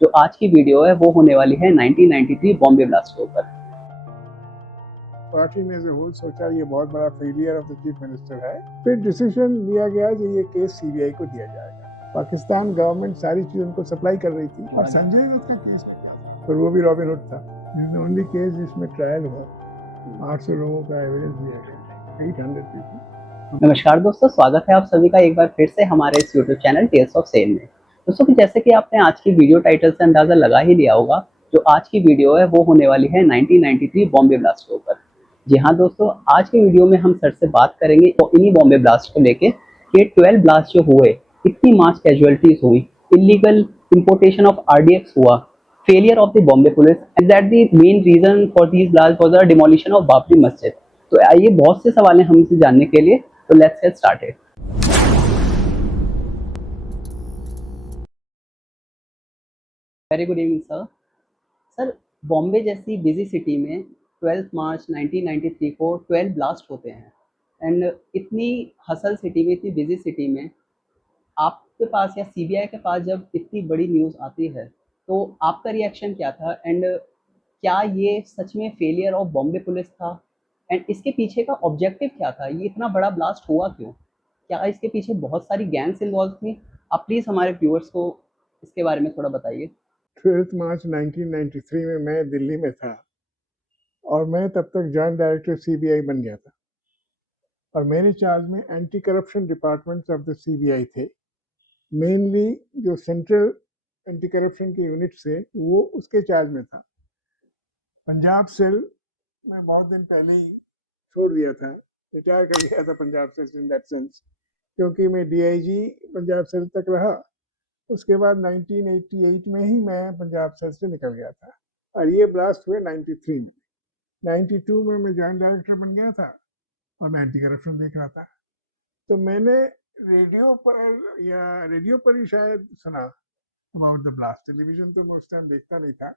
जो आज की वीडियो है वो होने वाली है 1993 बॉम्बे ब्लास्ट के ऊपर। पार्टी ने एज ए होल सोचा ये बहुत बड़ा failure of the chief minister है। फिर डिसीजन लिया गया कि ये केस सीबीआई को दिया जाएगा। पाकिस्तान गवर्नमेंट सारी चीज उनको सप्लाई कर रही थी और संजय दत्त का केस पर वो भी रॉबिन हुड था। ओनली केस जिसमें ट्रायल हुआ, 800 लोगों का एविडेंस दिया गया, 800 पीपल। नमस्कार दोस्तों, स्वागत है आप सभी का एक बार फिर से हमारे इस YouTube channel Tales of Cell में। दोस्तों जैसे कि आपने आज की वीडियो टाइटल से अंदाजा लगा ही लिया होगा, जो आज की वीडियो है वो होने वाली है 1993 बॉम्बे ब्लास्ट के ऊपर। जी हाँ दोस्तों, आज की वीडियो में हम सर से बात करेंगे तो इन्हीं बॉम्बे ब्लास्ट को लेके कि 12 ब्लास्ट जो हुए, इतनी मास कैजुअलिटीज हुई, इलीगल इंपोर्टेशन ऑफ आरडीएक्स हुआ, failure of the Bombay police, and that the main reason for these blasts was the demolition of Babri मस्जिद। तो आइए बहुत से सवाल हैं हमसे जानने के लिए, तो let's get started. Very good evening sir. Sir, Bombay जैसी बिजी सिटी में 12 मार्च 1993 को 12 ब्लास्ट होते हैं, एंड इतनी हसल सिटी में, इतनी बिजी सिटी में आपके पास या सीबीआई के पास जब इतनी बड़ी न्यूज़ आती है, तो आपका रिएक्शन क्या था? एंड क्या ये सच में फेलियर ऑफ बॉम्बे पुलिस था? एंड इसके पीछे का ऑब्जेक्टिव क्या था? ये इतना बड़ा ब्लास्ट हुआ क्यों? क्या इसके पीछे बहुत सारी गैंग्स इन्वॉल्व थी? आप प्लीज़ हमारे व्यूअर्स को इसके बारे में थोड़ा बताइए। 12 मार्च 1993 में मैं दिल्ली में था और मैं तब तक जॉइंट डायरेक्टर सीबीआई बन गया था और मेरे चार्ज में anti corruption departments of the CBI थे। मेनली जो सेंट्रल एंटी करप्शन के यूनिट से वो उसके चार्ज में था। पंजाब सेल मैं बहुत दिन पहले ही छोड़ दिया था, रिटायर कर गया था Punjab cell in that sense, क्योंकि मैं डीआईजी पंजाब सेल तक रहा। उसके बाद 1988 में ही मैं पंजाब सेल से निकल गया था और ये ब्लास्ट हुए 93 में। 92 में मैं जॉइंट डायरेक्टर बन गया था और मैं एंटी करप्शन देख रहा था। तो मैंने रेडियो पर ही शायद सुना अबाउट द ब्लास्ट। टेलीविजन तो मैं उस टाइम देखता नहीं था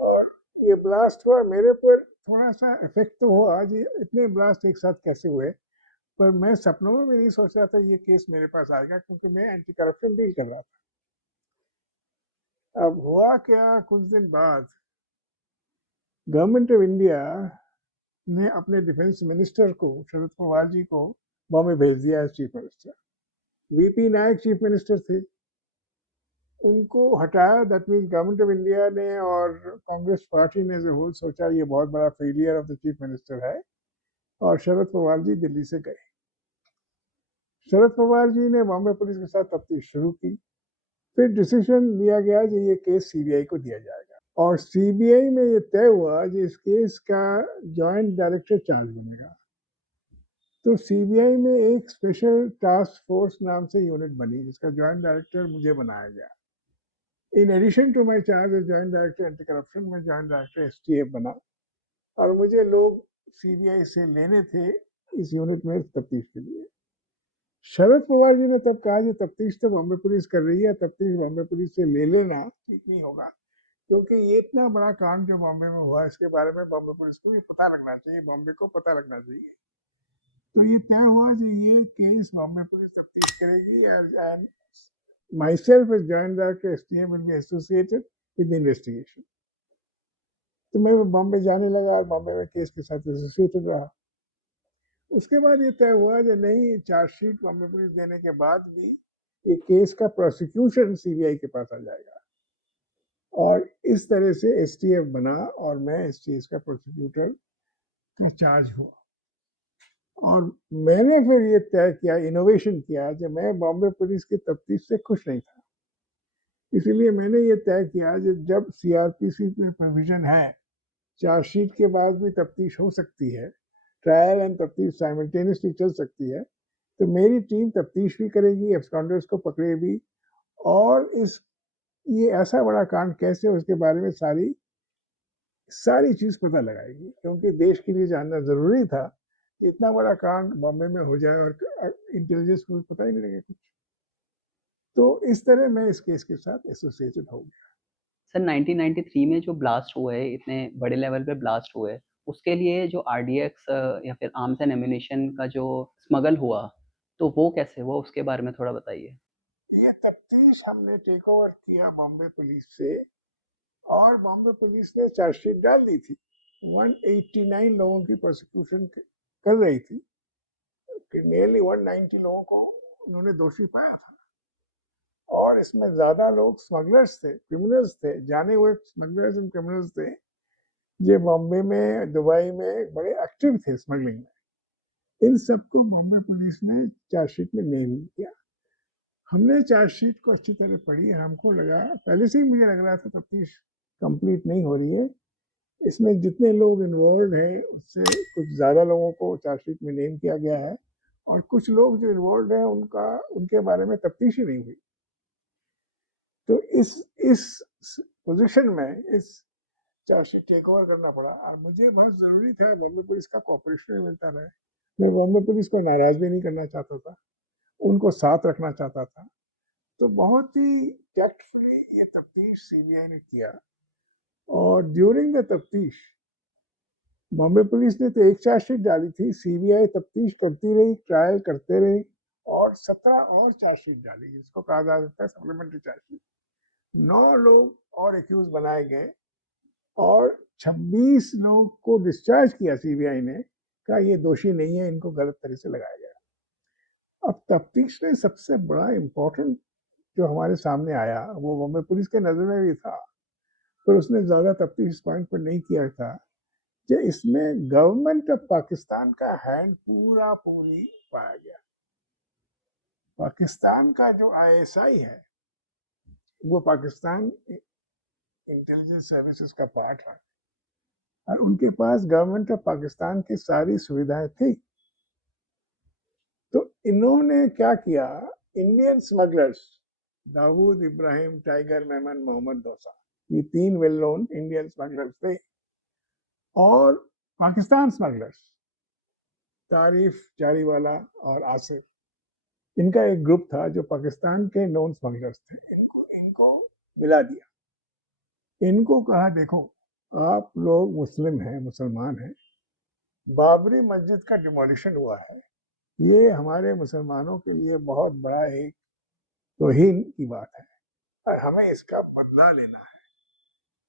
और ये ब्लास्ट हुआ मेरे पर थोड़ा सा इफेक्ट तो हुआ। आज इतने ब्लास्ट एक साथ कैसे हुए, पर मैं सपनों में भी नहीं सोच रहा था ये केस मेरे पास आएगा, क्योंकि मैं एंटी करप्शन डील कर रहा था। अब हुआ क्या, कुछ दिन बाद गवर्नमेंट ऑफ इंडिया ने अपने डिफेंस मिनिस्टर को, शरद पवार जी को, बॉम्बे भेज दिया एज चीफ मिनिस्टर। वीपी नायक चीफ मिनिस्टर थे, उनको हटाया। That means government of India ने और कांग्रेस पार्टी ने एज ए होल सोचा ये बहुत बड़ा failure of the chief minister है और शरद पवार जी दिल्ली से गए। शरद पवार जी ने बॉम्बे पुलिस के साथ तफ्तीश शुरू की। फिर डिसीजन लिया गया कि ये केस सीबीआई को दिया जाएगा और सीबीआई में ये तय हुआ कि इस केस का जॉइंट डायरेक्टर चार्ज बनेगा। तो सीबीआई में एक स्पेशल टास्क फोर्स नाम से यूनिट बनी जिसका जॉइंट डायरेक्टर मुझे बनाया गया। In addition to my charge as joint director anti corruption, मैं जॉइंट डायरेक्टर एसटीएफ बना और मुझे लोग सीबीआई से लेने थे इस यूनिट में तफ्तीश के लिए। शरद पवार जी ने तब कहा कि तफ्तीश तो बॉम्बे पुलिस कर रही है, तफ्तीश बॉम्बे पुलिस से ले लेना ठीक नहीं होगा, क्योंकि ये इतना बड़ा कांड जो बॉम्बे में हुआ इसके बारे में बॉम्बे पुलिस को भी पता लगना चाहिए, बॉम्बे को पता लगना चाहिए। तो ये तय हुआ कि ये केस बॉम्बे पुलिस तफ्तीश करेगी and myself as joint director STM will be associated with the investigation। तो मैं बॉम्बे जाने लगा और बॉम्बे में केस के साथ एसोसिएटेड रहा। उसके बाद ये तय हुआ कि नहीं, चार्जशीट बॉम्बे पुलिस देने के बाद भी ये केस का प्रोसिक्यूशन सीबीआई के पास आ जाएगा और इस तरह से एसटीएफ बना और मैं एसटीएफ का प्रोसिक्यूटर का चार्ज हुआ। और मैंने फिर ये तय किया, इनोवेशन किया, कि मैं बॉम्बे पुलिस की तफ्तीश से खुश नहीं था। इसीलिए मैंने ये तय किया कि जब सीआरपीसी में प्रोविजन है चार्जशीट के बाद भी तफ्तीश हो सकती है, ट्रायल एंड तफ्तीश साइमल्टेनियसली चल सकती है, तो मेरी टीम तफ्तीश भी करेगी, एब्सकॉन्डर्स को पकड़ेगी और इस ये ऐसा बड़ा कांड कैसे उसके बारे में सारी सारी चीज पता लगाएगी, क्योंकि देश के लिए जानना जरूरी था। इतना बड़ा कांड बॉम्बे में हो जाए और इंटेलिजेंस को पता ही नहीं लगे कुछ। तो इस तरह मैं इस केस के साथ एसोसिएटेड हो गया। सर, 1993 में जो ब्लास्ट हुए, इतने बड़े लेवल पे ब्लास्ट हुए, उसके लिए जो आरडीएक्स या फिर आर्म्स एंड एम्यूनिशन का जो स्मगल हुआ, तो वो कैसे हुआ, उसके बारे में थोड़ा बताइए। ये तफ्तीश हमने टेक ओवर किया बॉम्बे पुलिस से, और बॉम्बे पुलिस ने चार्जशीट डाल दी थी। 189 लोगों की प्रोसिक्यूशन कर रही थी कि नियरली 190 लोगों को उन्होंने दोषी पाया था, और इसमें ज्यादा लोग स्मगलर्स थे, क्रिमिनल्स थे, जाने हुए स्मगलर्स एंड क्रिमिनल्स थे। ये बॉम्बे में, दुबई में बड़े एक्टिव थे स्मगलिंग में। इन सबको बॉम्बे पुलिस ने चार्जशीट में नेम किया। हमने चार्जशीट को अच्छी तरह पढ़ी, हमको लगा, पहले से ही मुझे लग रहा था तफ्तीश कंप्लीट नहीं हो रही है, इसमें जितने लोग इन्वॉल्व हैं उससे कुछ ज़्यादा लोगों को चार्जशीट में नेम किया गया है, और कुछ लोग जो इन्वॉल्व हैं उनके बारे में तफ्तीश ही नहीं हुई। तो इस पोजीशन में इस चार्जशीट टेक ओवर करना पड़ा, और मुझे बहुत ज़रूरी था बॉम्बे पुलिस का कॉपरेशन मिलता रहे। मैं बॉम्बे पुलिस को नाराज़ भी नहीं करना चाहता था, उनको साथ रखना चाहता था। तो बहुत ही टैक्टफुली ये तफ्तीश सीबीआई ने किया, और ड्यूरिंग द तफ्तीश बॉम्बे पुलिस ने तो एक चार्जशीट डाली थी, सीबीआई तफ्तीश करती रही, ट्रायल करते रही, और 17 और चार्जशीट डाली, जिसको कहा जा सकता है सप्लीमेंट्री चार्जशीट। 9 लोग और एक्यूज बनाए गए, और 26 लोग को डिस्चार्ज किया सीबीआई ने, कहा ये दोषी नहीं है, इनको गलत तरह से लगाया गया। अब तफ्तीश में सबसे बड़ा इंपॉर्टेंट जो हमारे सामने आया, वो बॉम्बे पुलिस के नजर में भी था, पर उसने ज्यादा तफ्तीश इस पॉइंट पर नहीं किया था, कि इसमें गवर्नमेंट ऑफ पाकिस्तान का हैंड पूरा पूरी पाया गया। पाकिस्तान का जो आईएसआई है वो पाकिस्तान इंटेलिजेंस सर्विसेज का पार्ट है, और उनके पास गवर्नमेंट ऑफ पाकिस्तान की सारी सुविधाएं थी। तो इन्होंने क्या किया, Indian smugglers Dawood Ibrahim, Tiger Memon, Mohammed Dossa, ये 3 वेल नोन इंडियन स्मगलर्स थे, और पाकिस्तान स्मगलर्स तारीफ, जारीवाला और आसिफ, इनका एक ग्रुप था जो पाकिस्तान के नॉन स्मगलर्स थे। इनको मिला दिया, इनको कहा देखो आप लोग मुस्लिम हैं, मुसलमान हैं, बाबरी मस्जिद का डिमोलिशन हुआ है, ये हमारे मुसलमानों के लिए बहुत बड़ा एक तौहीन की बात है, और हमें इसका बदला लेना है।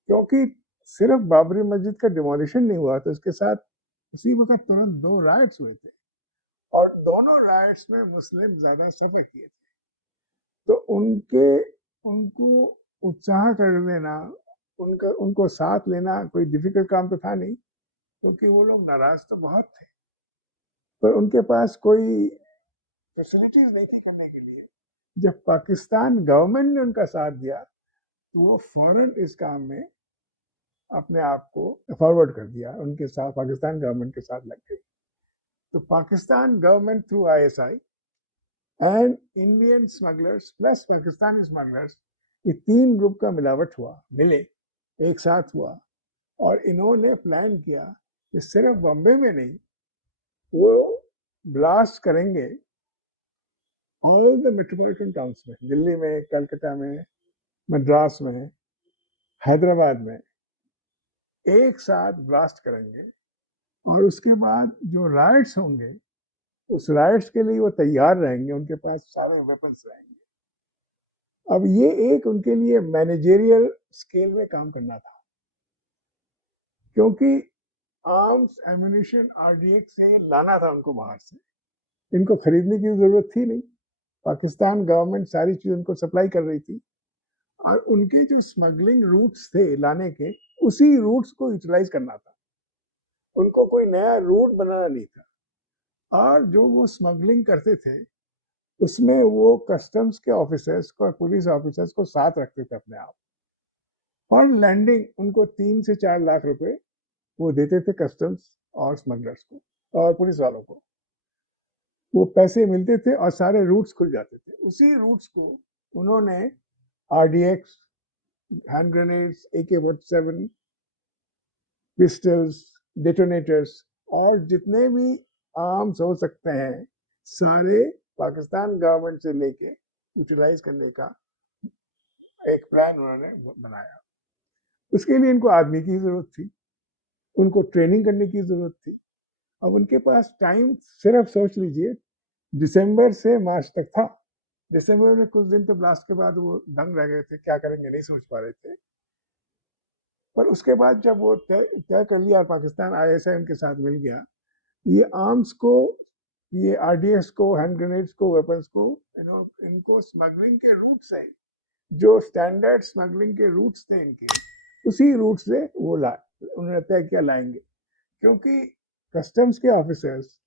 क्योंकि सिर्फ बाबरी मस्जिद का डिमोलिशन नहीं हुआ, तो इसके साथ उसी वक्त तुरंत 2 राइट्स हुए थे, और दोनों राइट्स में मुस्लिम ज्यादा सफर किए थे। तो उनको उत्साह कर देना, उनको साथ लेना कोई डिफिकल्ट काम तो था नहीं, क्योंकि वो लोग नाराज तो बहुत थे, पर उनके पास कोई फैसिलिटीज नहीं थी करने के लिए। जब पाकिस्तान गवर्नमेंट ने उनका साथ दिया, तो वो फौरन इस काम में अपने आप को फॉरवर्ड कर दिया, उनके साथ पाकिस्तान गवर्नमेंट के साथ लग गई। तो Pakistan government through ISI and Indian smugglers plus Pakistani smugglers, ये 3 ग्रुप का मिलावट हुआ, मिले, एक साथ हुआ, और इन्होंने प्लान किया कि सिर्फ बॉम्बे में नहीं, वो ब्लास्ट करेंगे ऑल द मेट्रोपॉलिटन टाउन्स में, दिल्ली में, कलकत्ता में, मद्रास में, हैदराबाद में, एक साथ ब्लास्ट करेंगे। और उसके बाद जो राइट्स होंगे, उस राइट्स के लिए वो तैयार रहेंगे, उनके पास सारे वेपन्स रहेंगे। अब ये एक उनके लिए मैनेजेरियल स्केल में काम करना था, क्योंकि आर्म्स, एम्यूनिशन, आरडीएक्स से लाना था उनको बाहर से, इनको खरीदने की जरूरत थी नहीं, पाकिस्तान गवर्नमेंट सारी चीज उनको सप्लाई कर रही थी, और उनके जो स्मगलिंग रूट्स थे लाने के, उसी रूट्स को यूटिलाइज करना था, उनको कोई नया रूट बनाना नहीं था। और जो वो स्मगलिंग करते थे उसमें वो कस्टम्स के ऑफिसर्स को और पुलिस ऑफिसर्स को साथ रखते थे अपने आप, और लैंडिंग उनको 3 से 4 लाख रुपए वो देते थे कस्टम्स और स्मगलर्स को और पुलिस वालों को, वो पैसे मिलते थे और सारे रूट्स खुल जाते थे। उसी रूट्स को उन्होंने RDX, hand grenades, AK-47, pistols, detonators, और जितने भी आर्म्स हो सकते हैं, सारे पाकिस्तान गवर्नमेंट से लेके यूटिलाइज करने का एक प्लान उन्होंने बनाया। उसके लिए इनको आदमी की जरूरत थी, उनको ट्रेनिंग करने की जरूरत थी। अब उनके पास टाइम सिर्फ सोच लीजिए दिसंबर से मार्च तक था, दिसंबर में कुछ दिन तो ब्लास्ट के बाद वो दंग रह गए थे, क्या करेंगे नहीं सोच पा रहे थे। पर उसके बाद जब वो तय कर लिया और पाकिस्तान आईएसआई उनके साथ मिल गया, ये आर्म्स को, ये आरडीएक्स को, हैंड ग्रेनेड्स को, वेपन्स को, इनको स्मगलिंग के रूट से, जो स्टैंडर्ड स्मगलिंग के रूट्स थे इनके, उसी रूट से वो उन्होंने तय किया लाएंगे। क्योंकि कस्टम्स के ऑफिसर्स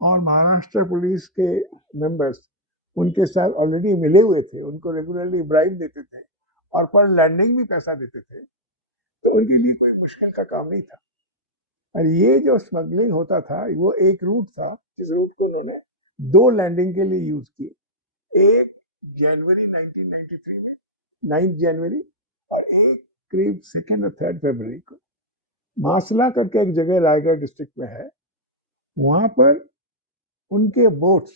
और महाराष्ट्र पुलिस के मेंबर्स उनके साथ ऑलरेडी मिले हुए थे, उनको रेगुलरली ब्राइब देते थे और पर लैंडिंग भी पैसा देते थे, तो उनके लिए कोई मुश्किल का काम नहीं था। और ये जो स्मगलिंग होता था वो एक रूट था जिस रूट को उन्होंने 2 लैंडिंग के लिए यूज किए, एक जनवरी 1993 में 9 जनवरी और एक करीब 2 और 3 फरवरी को। मासला करके एक जगह रायगढ़ डिस्ट्रिक्ट में है, वहां पर उनके बोट्स,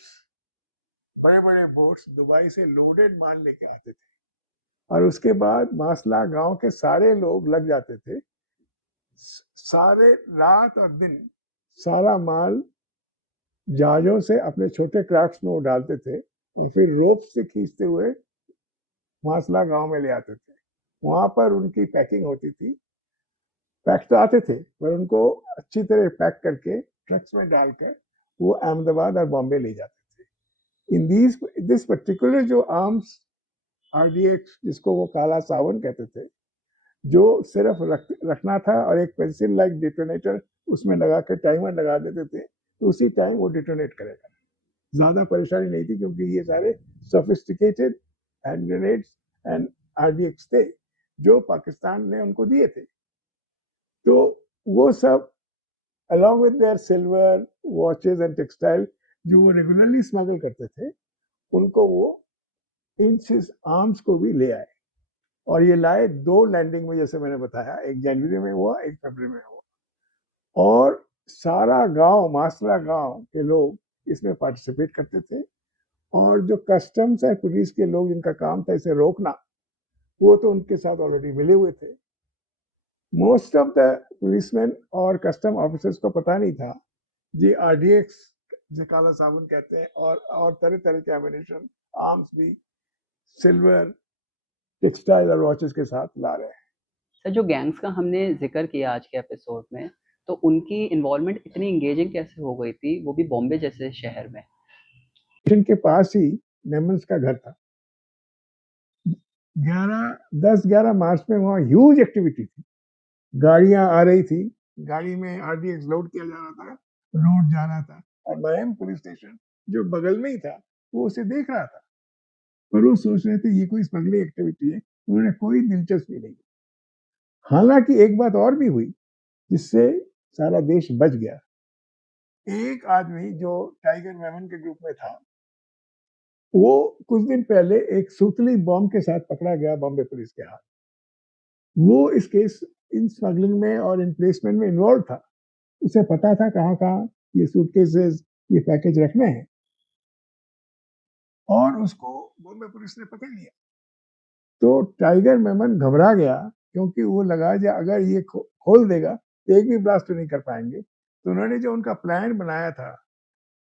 बड़े बड़े बोट्स दुबई से लोडेड माल लेके आते थे और उसके बाद मासला गांव के सारे लोग लग जाते थे, सारे रात और दिन सारा माल जहाजों से अपने छोटे क्राफ्ट्स में वो डालते थे और फिर रोप से खींचते हुए मासला गांव में ले आते थे। वहां पर उनकी पैकिंग होती थी, पैक तो आते थे पर उनको अच्छी तरह पैक करके ट्रक्स में डालकर वो अहमदाबाद और बॉम्बे ले जाते थे। इन दिस पर्टिकुलर जो आर्म्स आरडीएक्स, जिसको वो काला सावन कहते थे, जो सिर्फ रखना था और एक पेंसिल लाइक डिटोनेटर उसमें लगा के टाइमर लगा देते थे, तो उसी टाइम वो डिटोनेट करेगा। ज्यादा परेशानी नहीं थी क्योंकि ये सारे sophisticated hand grenades and RDX थे जो पाकिस्तान ने उनको दिए थे। तो वो सब along with their silver, watches and textile जो वो रेगुलरली स्मगल करते थे, उनको वो इन आर्म्स को भी ले आए। और ये लाए 2 लैंडिंग में, जैसे मैंने बताया, एक जनवरी में हुआ, एक फरवरी में हुआ। और सारा गांव, मासला गांव के लोग इसमें पार्टिसिपेट करते थे और जो कस्टम्स है पुलिस के लोग जिनका काम था इसे रोकना, वो तो उनके साथ ऑलरेडी मिले हुए थे। मोस्ट ऑफ द पुलिसमैन और कस्टम ऑफिसर्स को पता नहीं था जी आरडीएक्स जो काला साबुन कहते हैं और तरह तरह के एमिनेशन, आर्म्स भी सिल्वर, टेक्सटाइल और वॉचेस के साथ ला रहे हैं। सर, जो गैंग्स का हमने जिक्र किया आज के एपिसोड में, तो उनकी इन्वॉल्वमेंट इतनी इंगेजिंग कैसे हो गई थी, वो भी बॉम्बे जैसे शहर में? स्टेशन के पास ही मेमन्स का घर था। 10-11 मार्च में वहाँ ह्यूज एक्टिविटी थी, गाड़ियां आ रही थी, गाड़ी में आरडीएक्स लोड किया जा रहा था, लोड जा रहा था और महम पुलिस स्टेशन जो बगल में ही था वो उसे देख रहा था, पर वो सोच रहे थे ये कोई स्मगलिंग एक्टिविटी है, उन्होंने कोई दिलचस्पी नहीं। हालांकि एक बात और भी हुई जिससे सारा देश बच गया। एक आदमी जो टाइगर मेमन के ग्रुप में था, वो कुछ दिन पहले एक सूतली बॉम्ब के साथ पकड़ा गया बॉम्बे पुलिस के हाथ। वो इस केस, इन स्मगलिंग में और इन प्लेसमेंट में इन्वॉल्व था, उसे पता था कहाँ कहाँ ये सूटकेसेस, ये पैकेज रखने हैं, और उसको बॉम्बे पुलिस ने पकड़ लिया। तो टाइगर मेमन घबरा गया क्योंकि वो लगा अगर ये खोल देगा तो एक भी ब्लास्ट नहीं कर पाएंगे। तो उन्होंने जो उनका प्लान बनाया था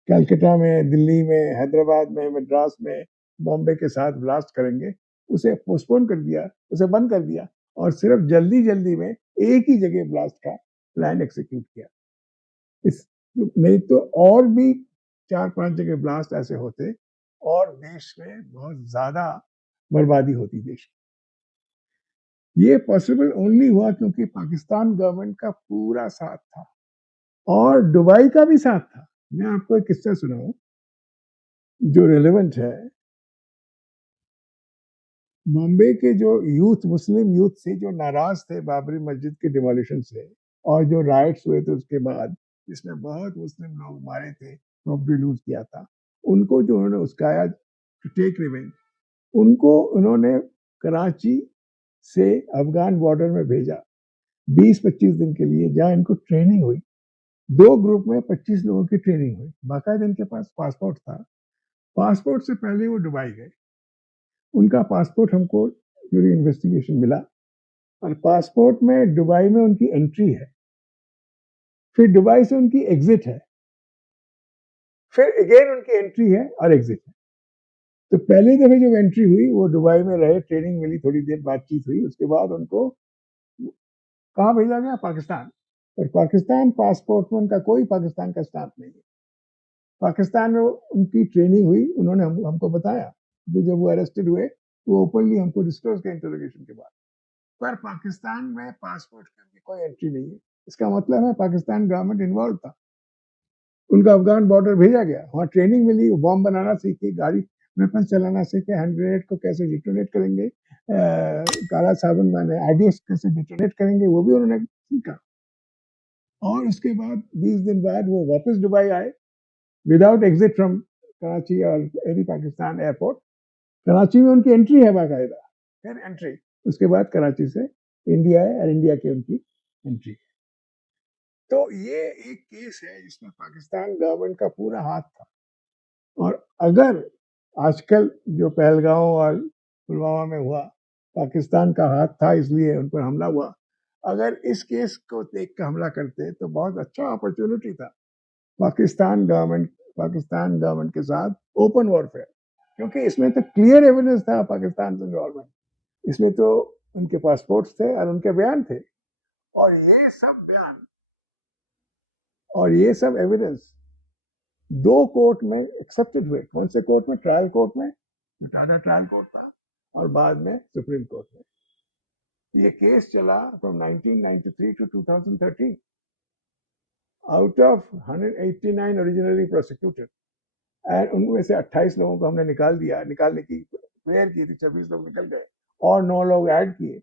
कलकत्ता में, दिल्ली में, हैदराबाद में, मद्रास में बॉम्बे के साथ ब्लास्ट करेंगे, उसे पोस्टपोन कर दिया, उसे बंद कर दिया और सिर्फ जल्दी जल्दी में एक ही जगह ब्लास्ट का प्लान एग्जीक्यूट किया। इस नहीं तो और भी 4-5 जगह ब्लास्ट ऐसे होते और देश में बहुत ज्यादा बर्बादी होती देश की। ये पॉसिबल ओनली हुआ क्योंकि पाकिस्तान गवर्नमेंट का पूरा साथ था और दुबई का भी साथ था। मैं आपको एक किस्सा सुनाऊं जो रिलेवेंट है। बॉम्बे के जो यूथ, मुस्लिम यूथ से जो नाराज थे बाबरी मस्जिद के डिमोलिशन से और जो राइट्स हुए थे उसके बाद, जिसमें बहुत मुस्लिम लोग मारे थे, प्रॉपर्टी लूज किया था, उनको जो उन्होंने उसकाया टू टेक रिवेंज, उनको उन्होंने कराची से अफगान बॉर्डर में भेजा 20-25 दिन के लिए, जहां इनको ट्रेनिंग हुई। 2 ग्रुप में 25 लोगों की ट्रेनिंग हुई। बाकायदा इनके पास पासपोर्ट था। पासपोर्ट से पहले वो दुबई गए, उनका पासपोर्ट हमको ड्यूरिंग इन्वेस्टिगेशन मिला और पासपोर्ट में दुबई में उनकी एंट्री है, फिर दुबई से उनकी एग्जिट है, फिर अगेन उनकी एंट्री है और एग्जिट है। तो पहले दफे जब एंट्री हुई वो दुबई में रहे, ट्रेनिंग मिली, थोड़ी देर बातचीत हुई, उसके बाद उनको कहाँ भेजा गया? पाकिस्तान। और पाकिस्तान पासपोर्ट में उनका कोई पाकिस्तान का स्टाम्प नहीं है। पाकिस्तान में उनकी ट्रेनिंग हुई, उन्होंने हमको बताया कि जब वो अरेस्टेड हुए तो ओपनली हमको डिस्क्लोज किया इंटरोगेशन के बाद। पर पाकिस्तान में पासपोर्ट की कोई एंट्री नहीं है। इसका मतलब है पाकिस्तान गवर्नमेंट इन्वॉल्व था। उनका अफगान बॉर्डर भेजा गया, वहाँ ट्रेनिंग मिली, वो बॉम्ब बनाना सीखे, गाड़ी वेपन चलाना सीखे, हैंड ग्रेनेड को कैसे डिटोनेट करेंगे, काला साबुन माने आईडीएक्स कैसे डिटोनेट करेंगे, वो भी उन्होंने सीखा। और उसके बाद 20 दिन बाद वो वापस दुबई आए विदाउट एग्जिट फ्रॉम कराची और एनी पाकिस्तान एयरपोर्ट। कराची में उनकी एंट्री है बाकायदा, फिर एंट्री, उसके बाद कराची से इंडिया है और इंडिया की उनकी एंट्री। तो ये एक केस है जिसमें पाकिस्तान गवर्नमेंट का पूरा हाथ था। और अगर आजकल जो पहलगांव और पुलवामा में हुआ, पाकिस्तान का हाथ था इसलिए उन पर हमला हुआ। अगर इस केस को देख कर हमला करते तो बहुत अच्छा अपॉर्चुनिटी था पाकिस्तान गवर्नमेंट के साथ ओपन वॉरफेयर, क्योंकि इसमें तो क्लियर एविडेंस था पाकिस्तान से इन्वॉल्वमेंट। इसमें तो उनके पासपोर्ट्स थे और उनके बयान थे, और ये सब बयान और ये सब एविडेंस दो कोर्ट में एक्सेप्टेड हुए। कौन से कोर्ट में? ट्रायल कोर्ट में, टाटा ट्रायल कोर्ट था, और बाद में सुप्रीम कोर्ट में। ये केस चला from 1993 to 2013। Out of 189 originally prosecuted, and उनमें से 28 लोगों को हमने निकालने की प्रेयर की थी, 26 लोग निकल गए और 9 लोग ऐड किए।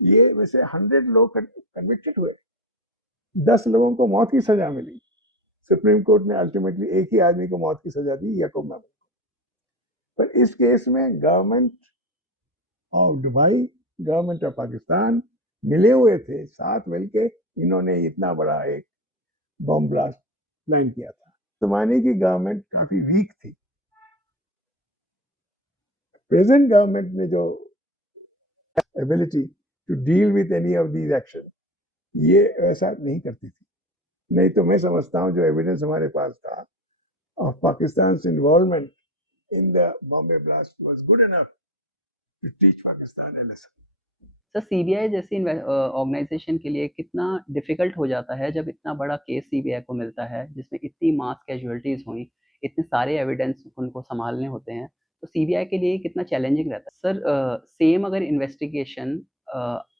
ये में से 100 लोग कन्विक्टेड हुए, 10 लोगों को मौत की सजा मिली। सुप्रीम कोर्ट ने अल्टीमेटली एक ही आदमी को मौत की सजा दी, याकूब मेमन। पर इस केस में government of Dubai, government of Pakistan मिले हुए थे, साथ मिलके इन्होंने इतना बड़ा एक बम ब्लास्ट प्लान किया था। जमाने की गवर्नमेंट काफी वीक थी। प्रेजेंट गवर्नमेंट ने जो ability to deal with any of these action, ये ऐसा नहीं करती थी। नहीं तो मैं समझता हूँ जो एविडेंस हमारे पास था of Pakistan involvement in the Bombay blast was good enough to teach Pakistan a lesson. Sir CBI जैसी ऑर्गेनाइजेशन के लिए कितना डिफिकल्ट हो जाता है जब इतना बड़ा केस सीबीआई को मिलता है जिसमें इतनी मास कैजुअलिटीज हुई, इतने सारे एविडेंस उनको संभालने होते हैं, तो सीबीआई के लिए कितना चैलेंजिंग रहता है? सर सेम अगर इन्वेस्टिगेशन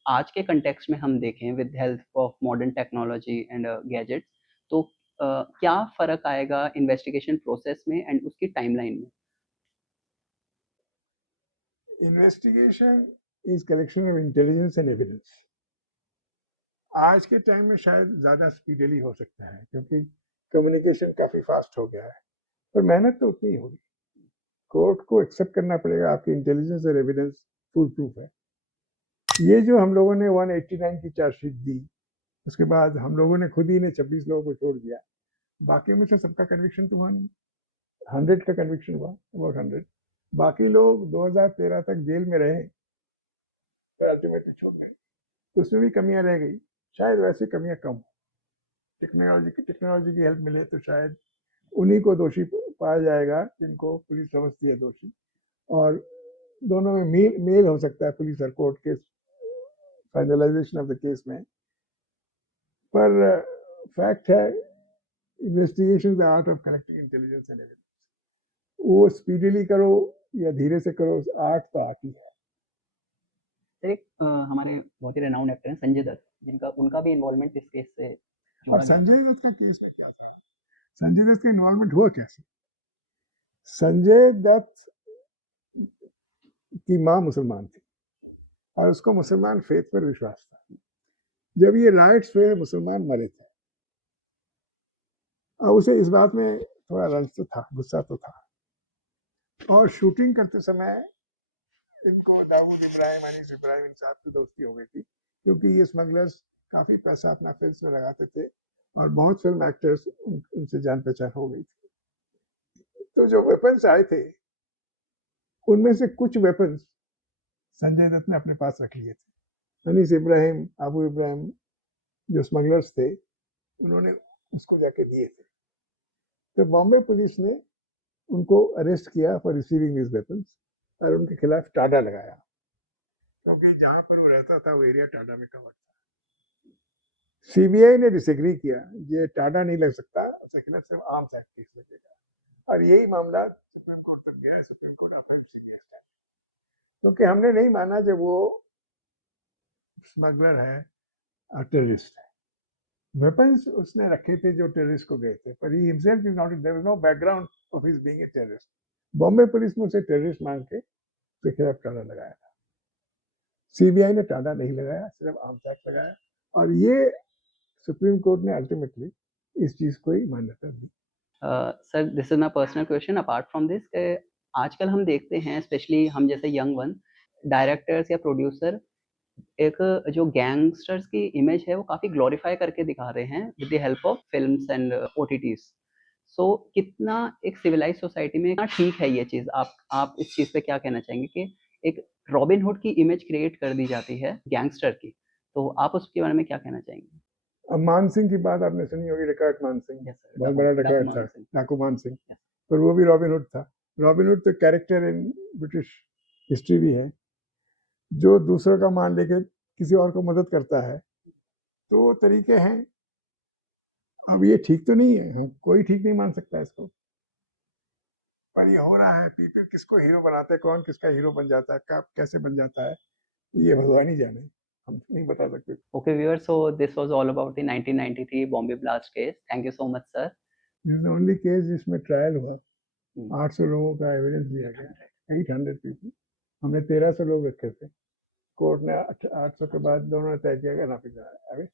आज के कंटेक्स्ट में हम देखें with help of modern technology and gadgets, तो क्या फ़र्क आएगा इन्वेस्टिगेशन प्रोसेस में एंड उसकी टाइमलाइन में? Investigation is collection of intelligence and evidence. आज के टाइम में शायद ज़्यादा स्पीडली हो सकता है क्योंकि कम्युनिकेशन काफ़ी फास्ट हो गया है, पर मेहनत तो उतनी ही होगी। कोर्ट को एक्सेप्ट करना पड़ेगा आपकी इंटेलिजेंस और एविडेंस फुल प्रूफ है। ये जो हम लोगों ने 189 की चार्जशीट दी, उसके बाद हम लोगों ने खुद ही ने 26 लोगों को छोड़ दिया, बाकी में से सबका कन्विक्शन तो हुआ नहीं। 100 का कन्विक्शन हुआ, अबाउट 100। बाकी लोग 2013 तक जेल में रहे, अल्टीमेटली छोड़ गए। तो उसमें भी कमियां रह गई, शायद वैसी कमियां कम हो। टेक्नोलॉजी की हेल्प मिले तो शायद उन्हीं को दोषी पाया जाएगा जिनको पुलिस समझती है दोषी, और दोनों में मेल हो सकता है पुलिस और कोर्ट के फाइनलाइजेशन ऑफ द केस में। पर फैक्ट है, investigation the art of collecting intelligence and evidence. वो स्पीडीली करो या धीरे से करो, आर्ट तो आर्ट ही है। सर एक हमारे बहुत ही रेनाउंड एक्टर हैं संजय दत्त, जिनका उनका भी इन्वॉल्वमेंट इस केस से और जोड़ा गया था। संजय दत्त का केस में क्या था? संजय दत्त का इन्वॉल्वमेंट हुआ कैसे? संजय दत्त की माँ मुसलमान थी और उसको मुसलमान फेथ पर विश्वास था। जब ये राइट्स हुए, मुसलमान मरे थे, और उसे इस बात में थोड़ा रंज तो था, गुस्सा तो था। और शूटिंग करते समय इनको दाऊद इब्राहिम, अनीस इब्राहिम, इन साहब की दोस्ती हो गई थी, क्योंकि ये स्मगलर्स काफ़ी पैसा अपना फिल्म में लगाते थे और बहुत फिल्म एक्टर्स उनसे जान पहचान हो गई थी। तो जो वेपन्स आए थे उनमें से कुछ वेपन्स संजय दत्त ने अपने पास रख लिए थे। अनीस इब्राहिम, अबू इब्राहिम जो स्मगलर्स थे, उन्होंने उसको जाके दिए थे। तो बॉम्बे पुलिस ने उनको अरेस्ट किया फॉर रिसीविंग दीज वेपन्स और उनके खिलाफ टाडा लगाया, क्योंकि जहाँ पर वो रहता था वो एरिया टाडा में कवर था। सीबीआई ने डिसएग्री किया, ये टाडा नहीं लग सकता, सेक्शन सिर्फ आर्म्स एक्ट केस लगेगा, और यही मामला सुप्रीम कोर्ट तक गया। सुप्रीम कोर्ट अपेल से केस, क्योंकि हमने नहीं माना जब वो स्मगलर है और टेररिस्ट है। वेपन्स उसने रखे थे जो टेररिस्ट को गए थे, पर he himself is not, there is no background of his being a terrorist. Bombay police ने उसे टेररिस्ट मान के उसके खिलाफ टाडा लगाया था। सीबीआई ने टाडा नहीं लगाया, सिर्फ आर्म्स एक्ट लगाया, और ये सुप्रीम कोर्ट ने अल्टीमेटली इस चीज को ही मान्यता दी। Sir this is my personal question apart from this, आजकल हम देखते हैं स्पेशली हम जैसे यंग वन डायरेक्टर्स या प्रोड्यूसर एक जो गैंगस्टर्स की इमेज है वो काफ़ी ग्लोरीफाई करके दिखा रहे हैं with the help of films and OTTs. So कितना एक सिविलाइज सोसाइटी में कितना ठीक है ये चीज़, आप इस चीज़ पे क्या कहना चाहेंगे कि एक रॉबिन हुड की इमेज क्रिएट कर दी जाती है गैंगस्टर की, तो आप उसके बारे में क्या कहना चाहेंगे? अब मान सिंह की बात आपने सुनी होगी, डकैत मान सिंह, Yes, sir. बहुत बड़ा डाकू डकैत मान था, सिंह। डाकू मान सिंह, Yes. पर वो भी रॉबिन हुड था। रॉबिन हुड तो कैरेक्टर इन ब्रिटिश हिस्ट्री भी है, जो दूसरों का मान लेके किसी और को मदद करता है, तो वो तरीके हैं। अब ये ठीक तो नहीं है, कोई ठीक नहीं मान सकता इसको, पर ये हो रहा है। पीपल किसको हीरो बनाते हैं, कौन किसका हीरो बन जाता है, कब कैसे बन जाता है, ये भगवान ही जाने, हम नहीं बता सकते। Okay, viewers, so this was all about the 1993 Bombay Blast case. Thank you so much, sir. This is only case जिसमें ट्रायल हुआ, Hmm. 800 लोगों का एविडेंस लिया गया, 800 पीपल, हमने 1300 लोग रखे थे। कोर्ट ने 800 के बाद दोनों ने तय किया कि ना पिछड़ा है। अभी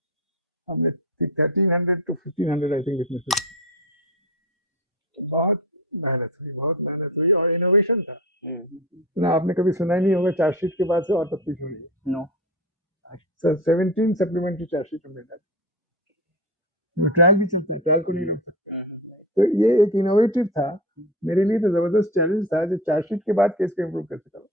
हमने 1300 to 1500 आई थिंक विटनेसेस। बहुत मेहनत हुई और इनोवेशन था। ना आपने कभी सुना ही नहीं होगा, चार्जशीट के बाद से और तफ्तीश हो रही है। No. 17 सप्लीमेंट्री चार्जशीट हमने डाली, ट्रायल भी चलती है, ट्रायल को नहीं रोक सकता। तो ये एक इनोवेटिव था, मेरे लिए तो जबरदस्त चैलेंज था, जो चार्जशीट के बाद केस को इम्प्रूव कैसे करो।